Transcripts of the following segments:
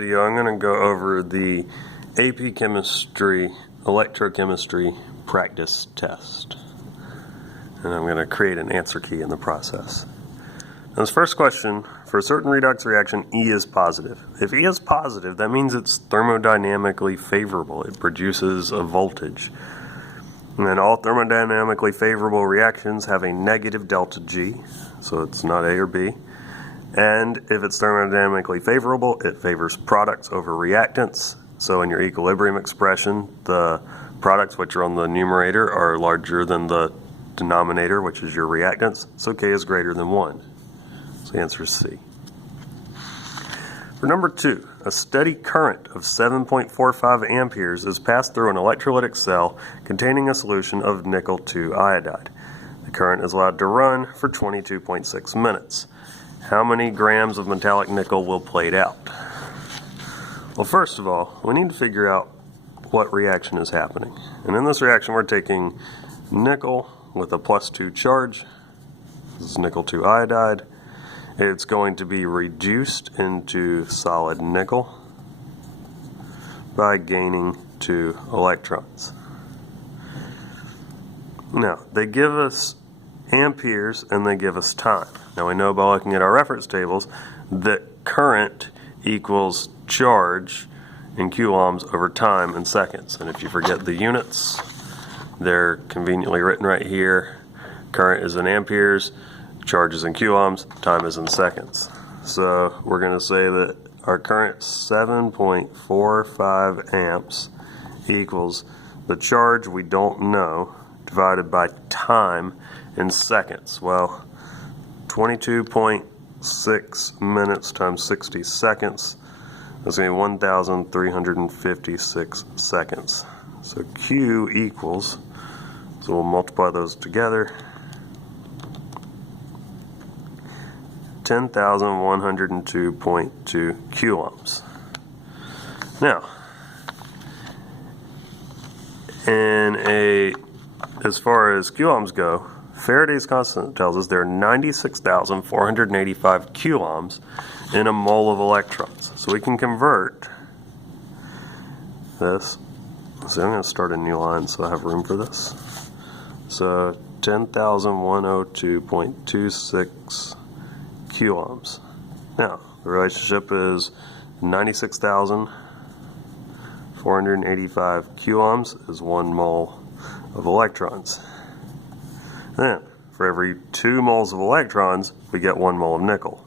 video, I'm going to go over the AP Chemistry, Electrochemistry practice test. And I'm going to create an answer key in the process. Now, this first question, for a certain redox reaction, E is positive. If E is positive, that means it's thermodynamically favorable. It produces a voltage. And then all thermodynamically favorable reactions have a negative delta G, so it's not A or B. And if it's thermodynamically favorable, it favors products over reactants. So in your equilibrium expression, the products which are on the numerator are larger than the denominator, which is your reactants. So K is greater than 1. So the answer is C. For number 2, a steady current of 7.45 amperes is passed through an electrolytic cell containing a solution of nickel 2 iodide. The current is allowed to run for 22.6 minutes. How many grams of metallic nickel will plate out? Well, first of all, we need to figure out what reaction is happening. And in this reaction, we're taking nickel with a +2 charge. This is nickel 2 iodide. It's going to be reduced into solid nickel by gaining 2 electrons. Now, they give us amperes and they give us time. Now we know by looking at our reference tables that current equals charge in coulombs over time in seconds. And if you forget the units, they're conveniently written right here. Current is in amperes, charge is in coulombs, time is in seconds. So we're going to say that our current 7.45 amps equals the charge we don't know divided by time in seconds. Well, 22.6 minutes times 60 seconds is going to be 1,356 seconds. So Q equals, so we'll multiply those together, 10,102.2 coulombs. Now, as far as coulombs go, Faraday's constant tells us there are 96,485 coulombs in a mole of electrons. So we can convert this. So I'm going to start a new line so I have room for this. So 10,102.26 coulombs. Now, the relationship is 96,485 coulombs is 1 mole of electrons. Then, for every 2 moles of electrons, we get 1 mole of nickel.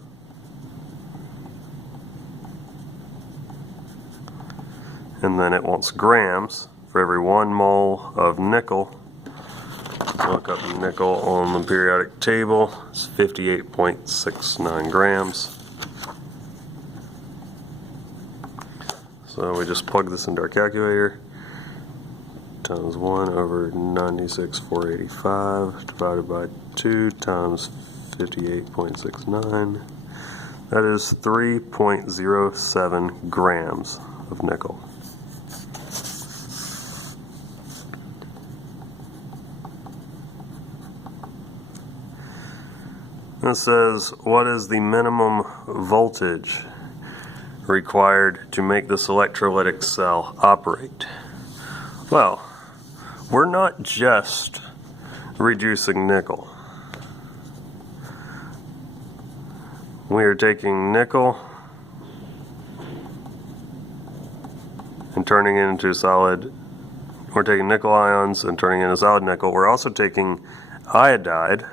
And then it wants grams. For every 1 mole of nickel, look up nickel on the periodic table, it's 58.69 grams. So we just plug this into our calculator. Times 1 over 96,485 divided by 2 times 58.69. That is 3.07 grams of nickel. It says, what is the minimum voltage required to make this electrolytic cell operate? Well, we're not just reducing nickel. We are taking nickel and turning it into solid. We're taking nickel ions and turning it into solid nickel. We're also taking iodide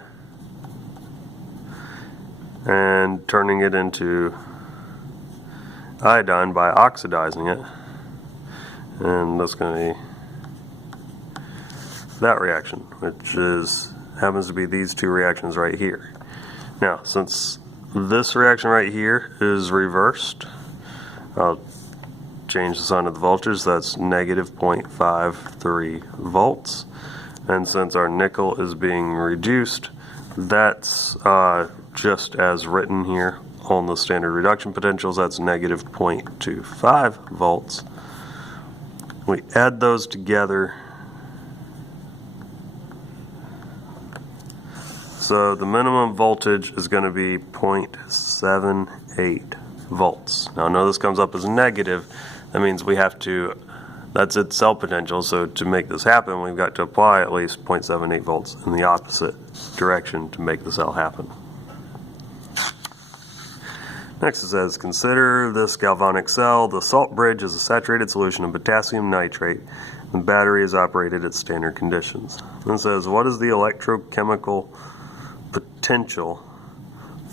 and turning it into iodine by oxidizing it. And that's going to be that reaction, which happens to be these 2 reactions right here. Now, since this reaction right here is reversed, I'll change the sign of the voltage. That's negative 0.53 volts. And since our nickel is being reduced, that's just as written here on the standard reduction potentials. That's negative 0.25 volts. We add those together. So the minimum voltage is going to be 0.78 volts. Now, I know this comes up as negative. That means we have to, that's its cell potential, so to make this happen, we've got to apply at least 0.78 volts in the opposite direction to make the cell happen. Next it says, consider this galvanic cell. The salt bridge is a saturated solution of potassium nitrate. The battery is operated at standard conditions. And it says, what is the electrochemical potential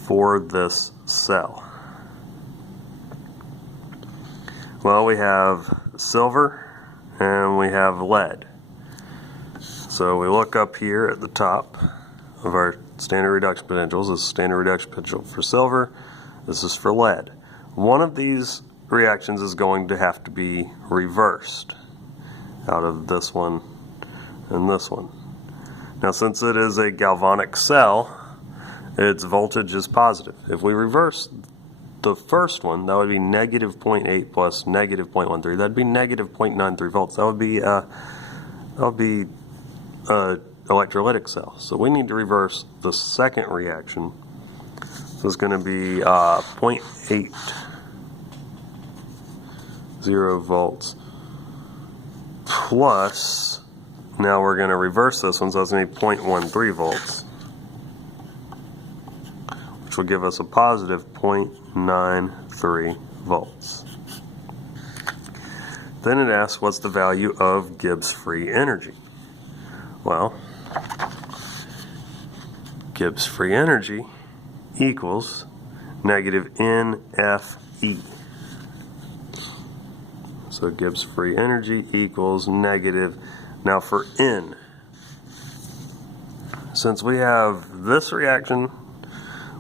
for this cell? Well, we have silver and we have lead. So we look up here at the top of our standard reduction potentials. This is standard reduction potential for silver. This is for lead. One of these reactions is going to have to be reversed out of this one and this one. Now, since it is a galvanic cell, its voltage is positive. If we reverse the first one, that would be negative 0.8 plus negative 0.13. That'd be negative 0.93 volts. That would be electrolytic cell. So we need to reverse the second reaction. So it's going to be 0.80 volts plus, now we're going to reverse this one, so it's going to be 0.13 volts, which will give us a positive 0.93 volts. Then it asks, what's the value of Gibbs free energy? Well, Gibbs free energy equals negative NFE. So Gibbs free energy equals negative. Now for N, since we have this reaction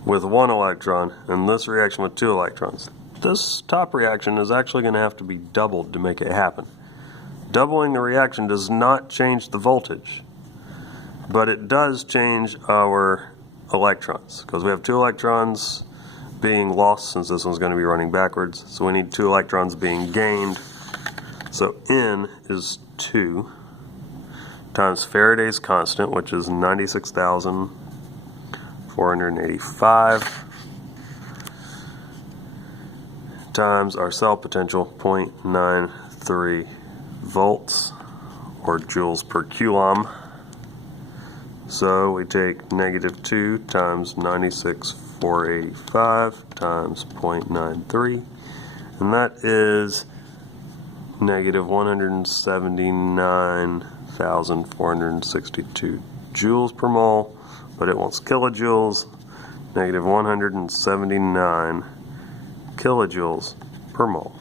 with 1 electron and this reaction with 2 electrons, this top reaction is actually going to have to be doubled to make it happen. Doubling the reaction does not change the voltage, but it does change our electrons, because we have 2 electrons being lost since this one's going to be running backwards, so we need 2 electrons being gained. So N is 2 times Faraday's constant, which is 96,485, times our cell potential, 0.93 volts, or joules per coulomb. So we take negative 2 times 96,485 times 0.93, and that is negative 179,462 joules per mole, but it wants kilojoules, negative 179 kilojoules per mole.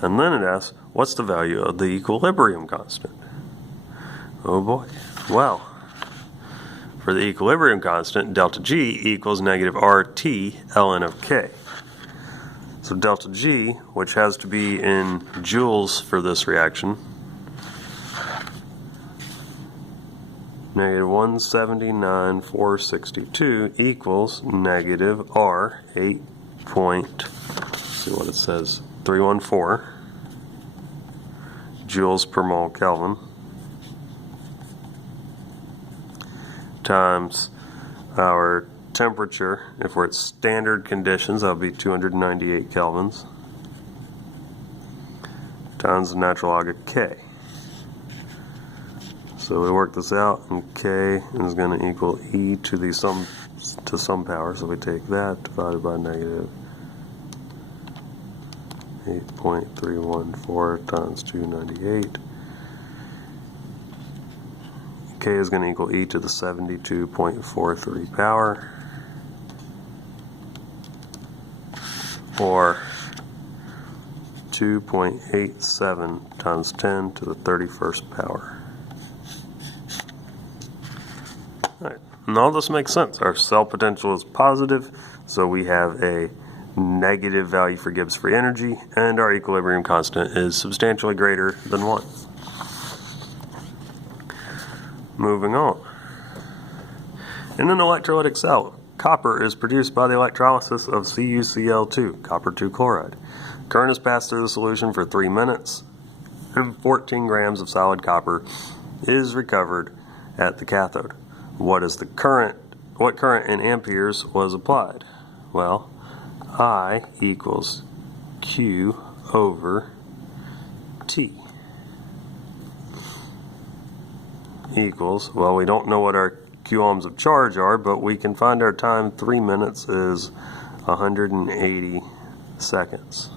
And then it asks, what's the value of the equilibrium constant? Oh boy. Well, for the equilibrium constant, delta G equals negative RT ln of K. So delta G, which has to be in joules for this reaction, negative 179,462 equals negative R 8 point, see what it says, 314 joules per mole Kelvin, times our temperature. If we're at standard conditions, that'll be 298 kelvins, times the natural log of K. So we work this out, and K is going to equal E to the some power. So we take that divided by negative 8.314 times 298. K is going to equal E to the 72.43 power, or 2.87 times 10 to the 31st power. Alright, and all this makes sense. Our cell potential is positive, so we have a negative value for Gibbs free energy, and our equilibrium constant is substantially greater than 1. Moving on. In an electrolytic cell, copper is produced by the electrolysis of CuCl2, copper 2 chloride. Current is passed through the solution for 3 minutes, and 14 grams of solid copper is recovered at the cathode. What is the current what current in amperes was applied? Well, I equals Q over T equals, well, we don't know what our coulombs of charge are, but we can find our time. 3 minutes is 180 seconds.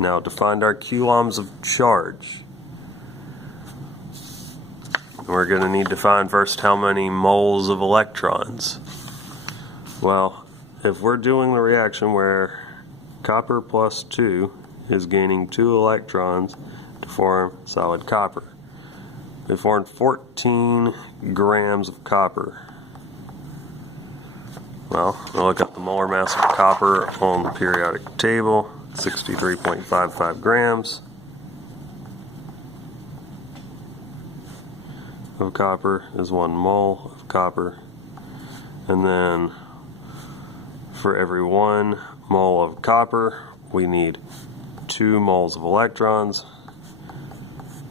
Now to find our coulombs of charge, we're going to need to find first how many moles of electrons. Well, if we're doing the reaction where copper plus 2 is gaining 2 electrons to form solid copper, we formed 14 grams of copper. Well, we'll look up the molar mass of copper on the periodic table, 63.55 grams of copper is 1 mole of copper. And then for every 1 mole of copper, we need 2 moles of electrons.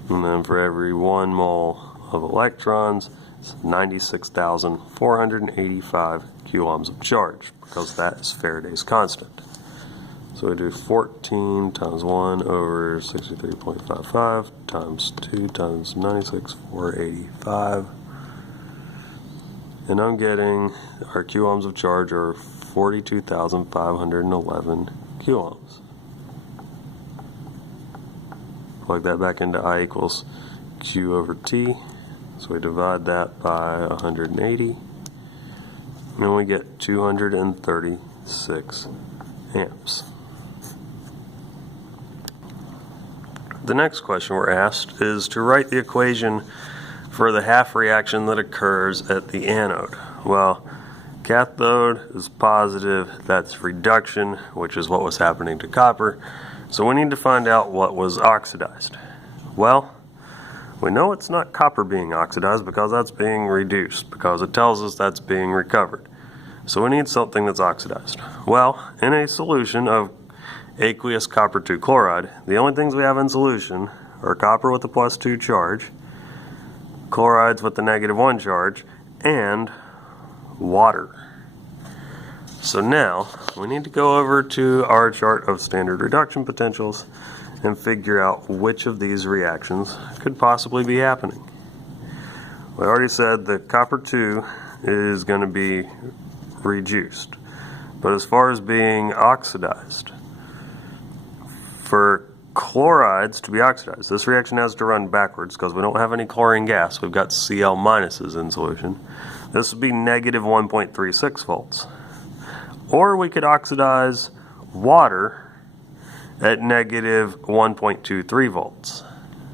And then for every 1 mole of electrons, it's 96,485 coulombs of charge, because that is Faraday's constant. So we do 14 times 1 over 63.55 times 2 times 96,485. And I'm getting our coulombs of charge are 42,511 coulombs. Plug that back into I equals Q over T. So we divide that by 180. And we get 236 amps. The next question we're asked is to write the equation for the half reaction that occurs at the anode. Well, cathode is positive, that's reduction, which is what was happening to copper. So we need to find out what was oxidized. Well, we know it's not copper being oxidized because that's being reduced, because it tells us that's being recovered. So we need something that's oxidized. Well, in a solution of aqueous copper 2 chloride, the only things we have in solution are copper with a +2 charge, chlorides with the -1 charge, and water. So now we need to go over to our chart of standard reduction potentials and figure out which of these reactions could possibly be happening. We already said that copper 2 is going to be reduced, but as far as being oxidized, for chlorides to be oxidized, this reaction has to run backwards because we don't have any chlorine gas. We've got Cl minuses in solution. This would be -1.36 volts. Or we could oxidize water at -1.23 volts.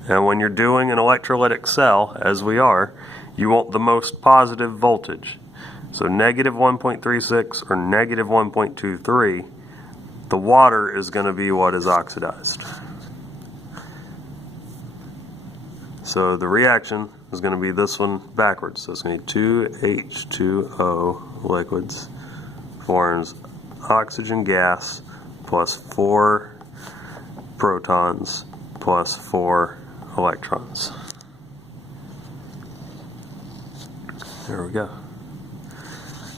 And when you're doing an electrolytic cell, as we are, you want the most positive voltage. So -1.36 or -1.23, the water is going to be what is oxidized. So the reaction is going to be this one backwards. So it's going to be 2H2O liquids forms oxygen gas plus 4 protons plus 4 electrons. There we go.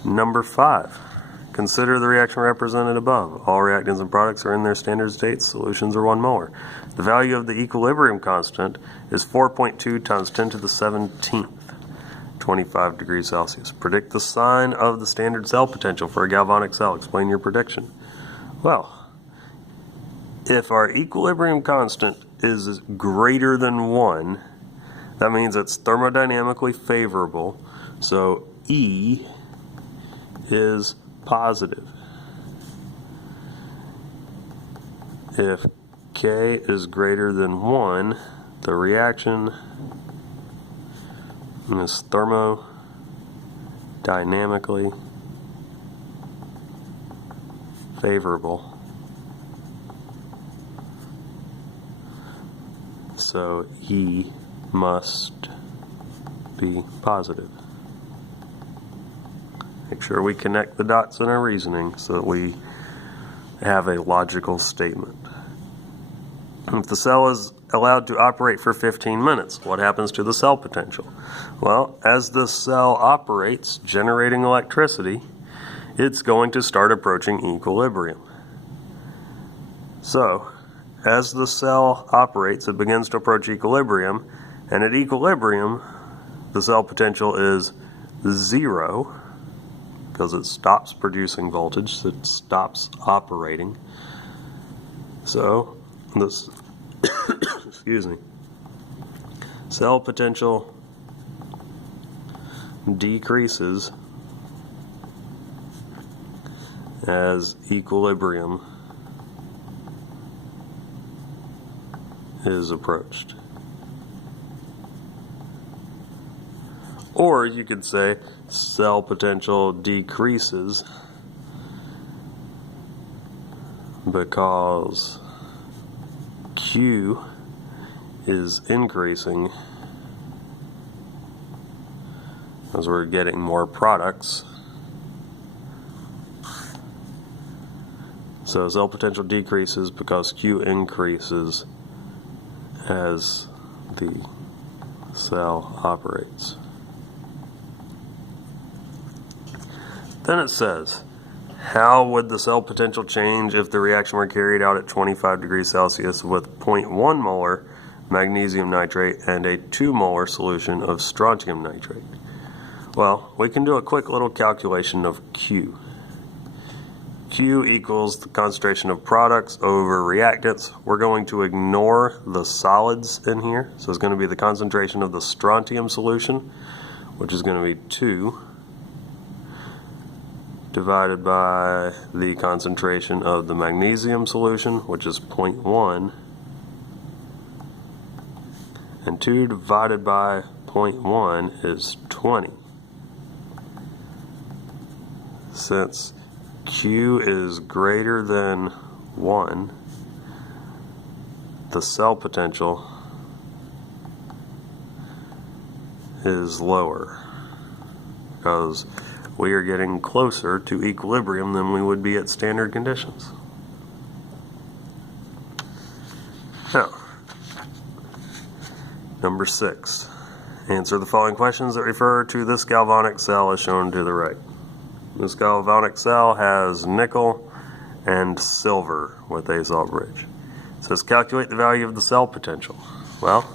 Number 5. Consider the reaction represented above. All reactants and products are in their standard states. Solutions are 1 molar. The value of the equilibrium constant is 4.2 times 10 to the 17th. 25 degrees Celsius. Predict the sign of the standard cell potential for a galvanic cell. Explain your prediction. Well, if our equilibrium constant is greater than 1, that means it's thermodynamically favorable. So E is positive. If K is greater than 1, the reaction is thermodynamically favorable. So E must be positive. Make sure we connect the dots in our reasoning so that we have a logical statement. If the cell is allowed to operate for 15 minutes. What happens to the cell potential? Well, as the cell operates, generating electricity, it's going to start approaching equilibrium. So, as the cell operates, it begins to approach equilibrium, and at equilibrium, the cell potential is 0, because it stops producing voltage, so it stops operating. So, this excuse me, cell potential decreases as equilibrium is approached. Or you could say cell potential decreases because Q is increasing as we're getting more products. So cell potential decreases because Q increases as the cell operates. Then it says, how would the cell potential change if the reaction were carried out at 25 degrees Celsius with 0.1 molar magnesium nitrate and a 2 molar solution of strontium nitrate? Well, we can do a quick little calculation of Q. Q equals the concentration of products over reactants. We're going to ignore the solids in here. So it's going to be the concentration of the strontium solution, which is going to be 2, divided by the concentration of the magnesium solution, which is 0.1, and 2 divided by 0.1 is 20. Since Q is greater than 1, the cell potential is lower because we are getting closer to equilibrium than we would be at standard conditions. Now, number 6. Answer the following questions that refer to this galvanic cell as shown to the right. This galvanic cell has nickel and silver with a salt bridge. It says calculate the value of the cell potential. Well,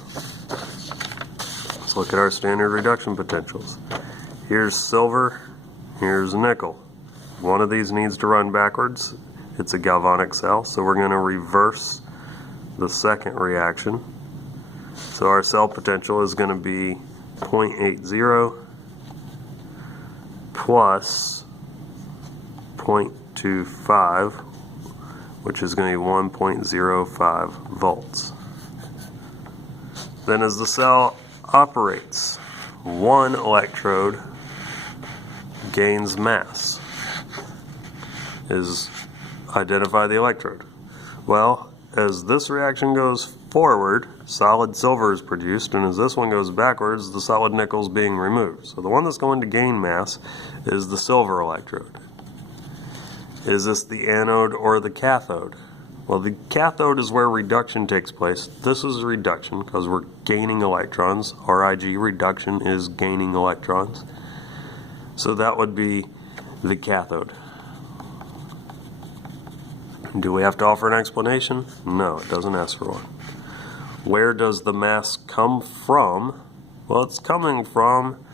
let's look at our standard reduction potentials. Here's silver, here's nickel. One of these needs to run backwards. It's a galvanic cell, so we're going to reverse the second reaction. So our cell potential is going to be 0.80 plus 0.25, which is going to be 1.05 volts. Then as the cell operates, one electrode gains mass. Identify the electrode. Well, as this reaction goes forward, solid silver is produced, and as this one goes backwards, the solid nickel is being removed. So the one that's going to gain mass is the silver electrode. Is this the anode or the cathode? Well, the cathode is where reduction takes place. This is reduction because we're gaining electrons. RIG, reduction, is gaining electrons. So that would be the cathode. Do we have to offer an explanation? No, it doesn't ask for one. Where does the mass come from? Well, it's coming from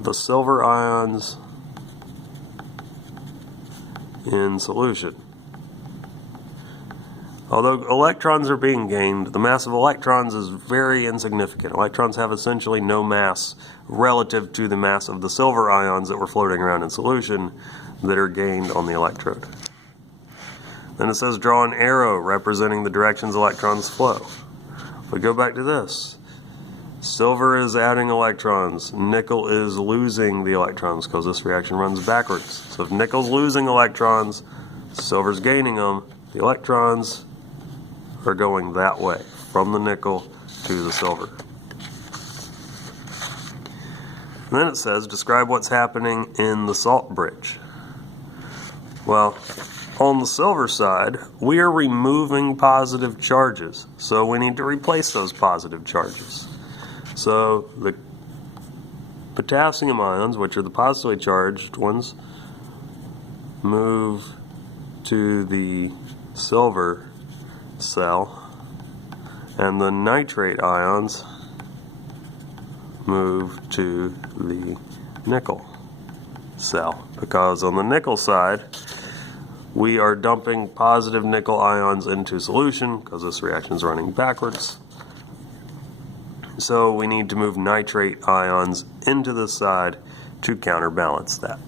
the silver ions in solution. Although electrons are being gained, the mass of electrons is very insignificant. Electrons have essentially no mass relative to the mass of the silver ions that were floating around in solution that are gained on the electrode. Then it says draw an arrow representing the directions electrons flow. If we go back to this, silver is adding electrons, nickel is losing the electrons because this reaction runs backwards. So if nickel's losing electrons, silver's gaining them, the electrons are going that way, from the nickel to the silver. And then it says describe what's happening in the salt bridge. Well, On the silver side, we are removing positive charges, so we need to replace those positive charges. So the potassium ions, which are the positively charged ones, move to the silver cell, and the nitrate ions move to the nickel cell, because on the nickel side we are dumping positive nickel ions into solution because this reaction is running backwards. So we need to move nitrate ions into the side to counterbalance that.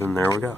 And there we go.